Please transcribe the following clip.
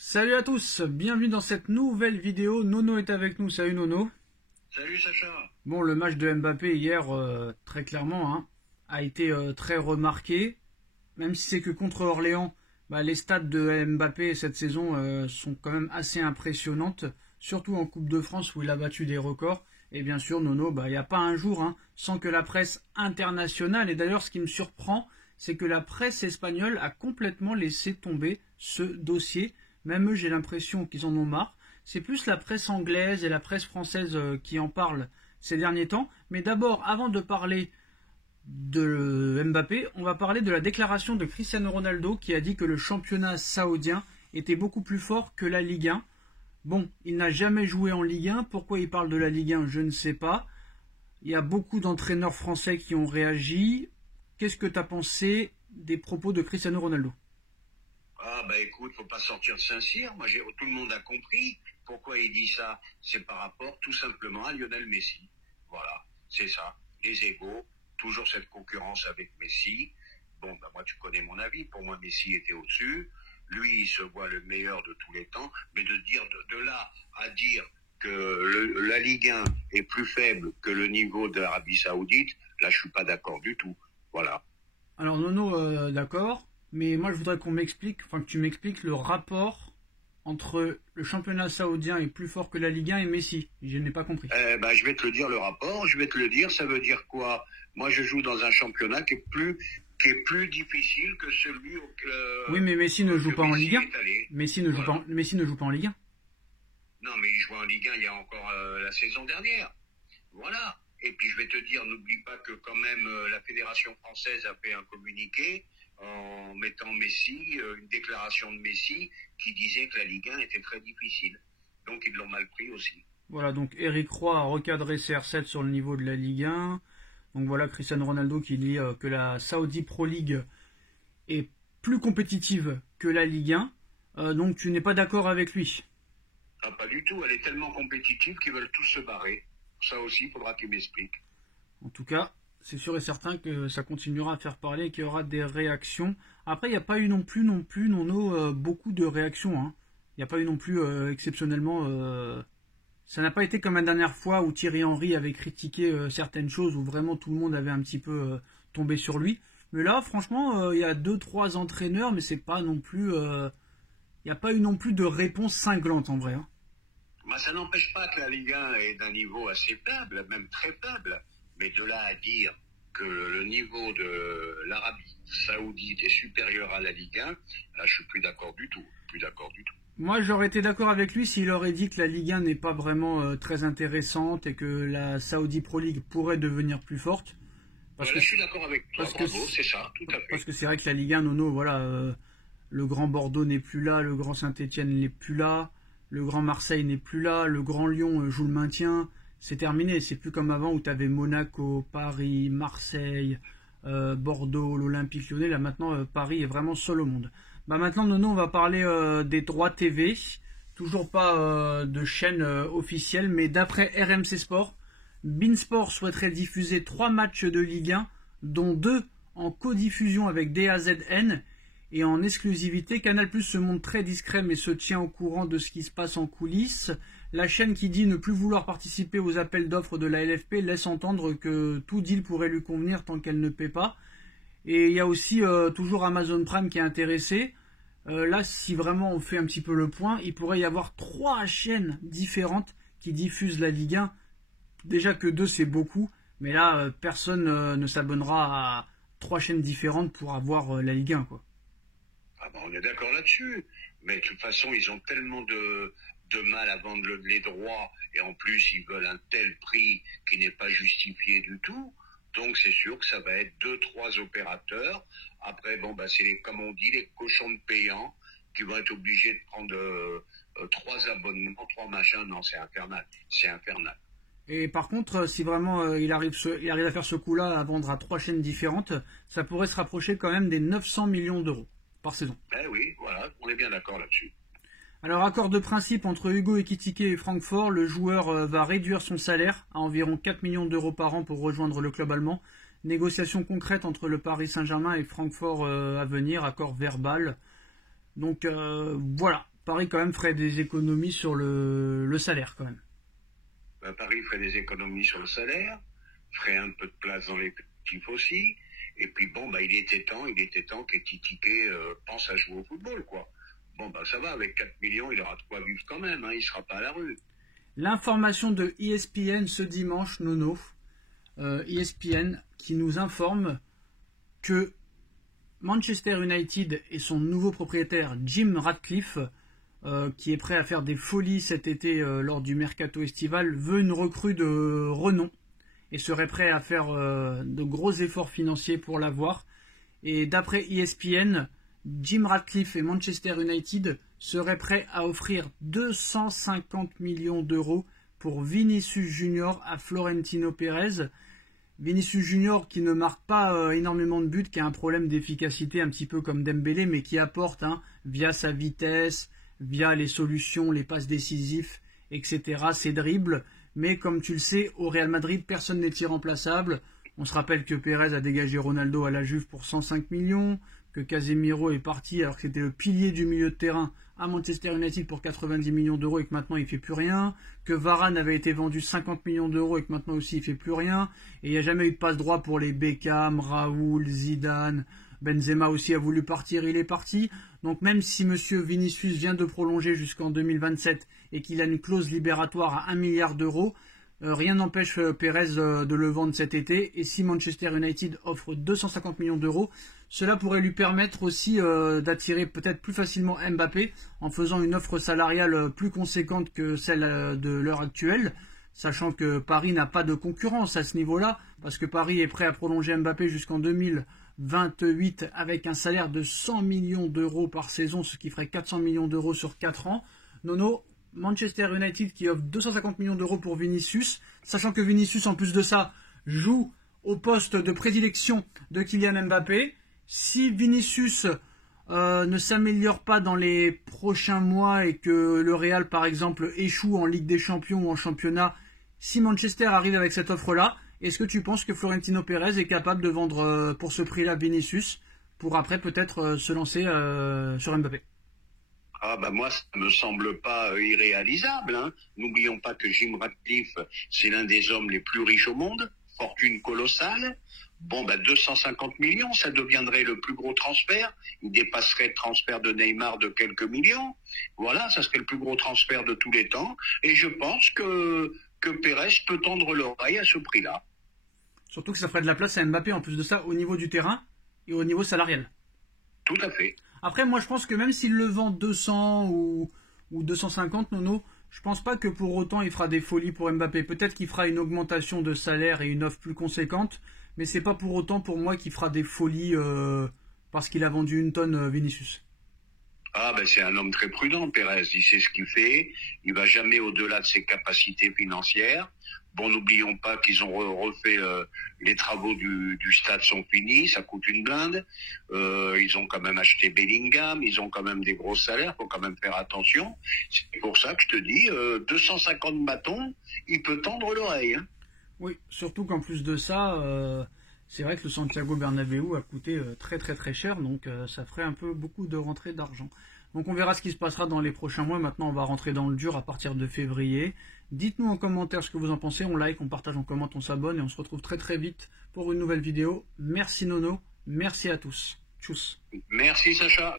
Salut à tous, bienvenue dans cette nouvelle vidéo. Nono est avec nous, salut Nono. Salut Sacha. Bon, le match de Mbappé hier, très clairement, a été très remarqué. Même si c'est que contre Orléans, les stats de Mbappé cette saison sont quand même assez impressionnantes. Surtout en Coupe de France où il a battu des records. Et bien sûr, Nono, il n'y a pas un jour sans que la presse internationale, et d'ailleurs ce qui me surprend, c'est que la presse espagnole a complètement laissé tomber ce dossier. Même eux, j'ai l'impression qu'ils en ont marre. C'est plus la presse anglaise et la presse française qui en parlent ces derniers temps. Mais d'abord, avant de parler de Mbappé, on va parler de la déclaration de Cristiano Ronaldo qui a dit que le championnat saoudien était beaucoup plus fort que la Ligue 1. Bon, il n'a jamais joué en Ligue 1. Pourquoi il parle de la Ligue 1, je ne sais pas. Il y a beaucoup d'entraîneurs français qui ont réagi. Qu'est-ce que tu as pensé des propos de Cristiano Ronaldo ? Écoute, faut pas sortir de Saint-Cyr. Tout le monde a compris pourquoi il dit ça. C'est par rapport tout simplement à Lionel Messi. Voilà, c'est ça. Les égos, toujours cette concurrence avec Messi. Bon, moi tu connais mon avis. Pour moi, Messi était au-dessus. Lui, il se voit le meilleur de tous les temps. Mais de dire de là à dire que la Ligue 1 est plus faible que le niveau de l'Arabie Saoudite, là, je suis pas d'accord du tout. Voilà. Alors Nono, d'accord. Mais moi, je voudrais que tu m'expliques le rapport entre le championnat saoudien est plus fort que la Ligue 1 et Messi. Je n'ai pas compris. Je vais te le dire, le rapport. Je vais te le dire, ça veut dire quoi? Moi, je joue dans un championnat qui est plus difficile que celui oui, mais Messi ne joue pas en Ligue 1. Messi ne joue pas en Ligue 1. Non, mais il joue en Ligue 1 il y a encore la saison dernière. Voilà. Et puis, je vais te dire, n'oublie pas que quand même la Fédération française a fait un communiqué en mettant Messi, une déclaration de Messi qui disait que la Ligue 1 était très difficile. Donc ils l'ont mal pris aussi. Voilà, donc Eric Roy a recadré CR7 sur le niveau de la Ligue 1. Donc voilà, Cristiano Ronaldo qui dit que la Saudi Pro League est plus compétitive que la Ligue 1. Donc tu n'es pas d'accord avec lui? Ah, pas du tout, elle est tellement compétitive qu'ils veulent tous se barrer. Ça aussi, il faudra qu'il m'explique. En tout cas, c'est sûr et certain que ça continuera à faire parler et qu'il y aura des réactions. Après, il n'y a pas eu non plus, Nono, beaucoup de réactions. Il n'y a pas eu non plus exceptionnellement... Ça n'a pas été comme la dernière fois où Thierry Henry avait critiqué certaines choses, où vraiment tout le monde avait un petit peu tombé sur lui. Mais là, franchement, il y a 2-3 entraîneurs, mais c'est pas non plus... Il n'y a pas eu non plus de réponse cinglante en vrai. Ça n'empêche pas que la Ligue 1 est d'un niveau assez faible, même très faible. Mais de là à dire que le niveau de l'Arabie Saoudite est supérieur à la Ligue 1, là je suis plus d'accord du tout. Moi j'aurais été d'accord avec lui s'il aurait dit que la Ligue 1 n'est pas vraiment très intéressante et que la Saudi Pro League pourrait devenir plus forte. Là je suis d'accord avec toi, bravo, c'est ça, tout à fait. Parce que c'est vrai que la Ligue 1, Nono, voilà, le Grand Bordeaux n'est plus là, le Grand Saint-Étienne n'est plus là, le Grand Marseille n'est plus là, le Grand Lyon joue le maintien. C'est terminé, c'est plus comme avant où tu avais Monaco, Paris, Marseille, Bordeaux, l'Olympique Lyonnais. Là maintenant, Paris est vraiment seul au monde. Maintenant, Nono, on va parler des droits TV. Toujours pas de chaîne officielle, mais d'après RMC Sport, Beansport souhaiterait diffuser 3 matchs de Ligue 1, dont 2 en codiffusion avec DAZN. Et en exclusivité, Canal+ se montre très discret mais se tient au courant de ce qui se passe en coulisses. La chaîne qui dit ne plus vouloir participer aux appels d'offres de la LFP laisse entendre que tout deal pourrait lui convenir tant qu'elle ne paie pas. Et il y a aussi toujours Amazon Prime qui est intéressé. Là, si vraiment on fait un petit peu le point, il pourrait y avoir 3 chaînes différentes qui diffusent la Ligue 1. Déjà que 2 c'est beaucoup, mais là personne ne s'abonnera à 3 chaînes différentes pour avoir la Ligue 1 quoi. On est d'accord là-dessus, mais de toute façon ils ont tellement de mal à vendre les droits, et en plus ils veulent un tel prix qui n'est pas justifié du tout, donc c'est sûr que ça va être 2-3 opérateurs. Après c'est comme on dit les cochons de payants qui vont être obligés de prendre 3 abonnements, 3 machins. Non, c'est infernal. Et par contre, si vraiment il arrive à faire ce coup-là, à vendre à 3 chaînes différentes, ça pourrait se rapprocher quand même des 900 millions d'euros par saison. Oui, voilà, on est bien d'accord là-dessus. Alors, accord de principe entre Hugo Ekitike et Francfort, le joueur va réduire son salaire à environ 4 millions d'euros par an pour rejoindre le club allemand. Négociation concrète entre le Paris Saint-Germain et Francfort à venir, accord verbal. Donc voilà, Paris quand même ferait des économies sur le salaire quand même. Ben, Paris ferait des économies sur le salaire, ferait un peu de place dans l'effectif aussi. Et puis bon, il était temps qu'Étiquet pense à jouer au football, quoi. Bon, ça va, avec 4 millions, il aura de quoi vivre quand même, hein, il sera pas à la rue. L'information de ESPN ce dimanche, Nono, ESPN qui nous informe que Manchester United et son nouveau propriétaire Jim Ratcliffe, qui est prêt à faire des folies cet été lors du mercato estival, veut une recrue de renom et serait prêt à faire de gros efforts financiers pour l'avoir. Et d'après ESPN, Jim Ratcliffe et Manchester United seraient prêts à offrir 250 millions d'euros pour Vinicius Junior à Florentino Pérez. Vinicius Junior qui ne marque pas énormément de buts, qui a un problème d'efficacité un petit peu comme Dembélé, mais qui apporte via sa vitesse, via les solutions, les passes décisives, etc., ses dribbles. Mais comme tu le sais, au Real Madrid, personne n'est irremplaçable. On se rappelle que Pérez a dégagé Ronaldo à la Juve pour 105 millions, que Casemiro est parti alors que c'était le pilier du milieu de terrain à Manchester United pour 90 millions d'euros et que maintenant il fait plus rien, que Varane avait été vendu 50 millions d'euros et que maintenant aussi il fait plus rien, et il n'y a jamais eu de passe droit pour les Beckham, Raoul, Zidane, Benzema aussi a voulu partir, il est parti. Donc même si monsieur Vinicius vient de prolonger jusqu'en 2027 et qu'il a une clause libératoire à 1 milliard d'euros, rien n'empêche Pérez de le vendre cet été. Et si Manchester United offre 250 millions d'euros, cela pourrait lui permettre aussi d'attirer peut-être plus facilement Mbappé en faisant une offre salariale plus conséquente que celle de l'heure actuelle, sachant que Paris n'a pas de concurrence à ce niveau-là, parce que Paris est prêt à prolonger Mbappé jusqu'en 2028 avec un salaire de 100 millions d'euros par saison, ce qui ferait 400 millions d'euros sur 4 ans. Nono, Manchester United qui offre 250 millions d'euros pour Vinicius, sachant que Vinicius en plus de ça joue au poste de prédilection de Kylian Mbappé. Si Vinicius ne s'améliore pas dans les prochains mois et que le Real par exemple échoue en Ligue des Champions ou en championnat, si Manchester arrive avec cette offre-là, est-ce que tu penses que Florentino Pérez est capable de vendre pour ce prix-là Vinicius pour après peut-être se lancer sur Mbappé? Moi, ça me semble pas irréalisable, hein. N'oublions pas que Jim Ratcliffe, c'est l'un des hommes les plus riches au monde, fortune colossale. 250 millions, ça deviendrait le plus gros transfert. Il dépasserait le transfert de Neymar de quelques millions. Voilà, ça serait le plus gros transfert de tous les temps. Et je pense que Pérez peut tendre l'oreille à ce prix-là. Surtout que ça ferait de la place à Mbappé en plus de ça au niveau du terrain et au niveau salarial. Tout à fait. Après, moi, je pense que même s'il le vend 200 ou 250, Nono, je pense pas que pour autant il fera des folies pour Mbappé. Peut-être qu'il fera une augmentation de salaire et une offre plus conséquente, mais c'est pas pour autant pour moi qu'il fera des folies parce qu'il a vendu une tonne Vinicius. C'est un homme très prudent, Pérez. Il sait ce qu'il fait. Il va jamais au-delà de ses capacités financières. N'oublions pas qu'ils ont refait les travaux du stade sont finis, ça coûte une blinde. Ils ont quand même acheté Bellingham, ils ont quand même des gros salaires, faut quand même faire attention. C'est pour ça que je te dis, 250 bâtons, il peut tendre l'oreille. Hein. Oui, surtout qu'en plus de ça, c'est vrai que le Santiago Bernabéu a coûté très très très cher, donc ça ferait un peu beaucoup de rentrées d'argent. Donc on verra ce qui se passera dans les prochains mois. Maintenant on va rentrer dans le dur à partir de février. Dites-nous en commentaire ce que vous en pensez, on like, on partage, on commente, on s'abonne et on se retrouve très très vite pour une nouvelle vidéo. Merci Nono, merci à tous. Tchuss. Merci Sacha.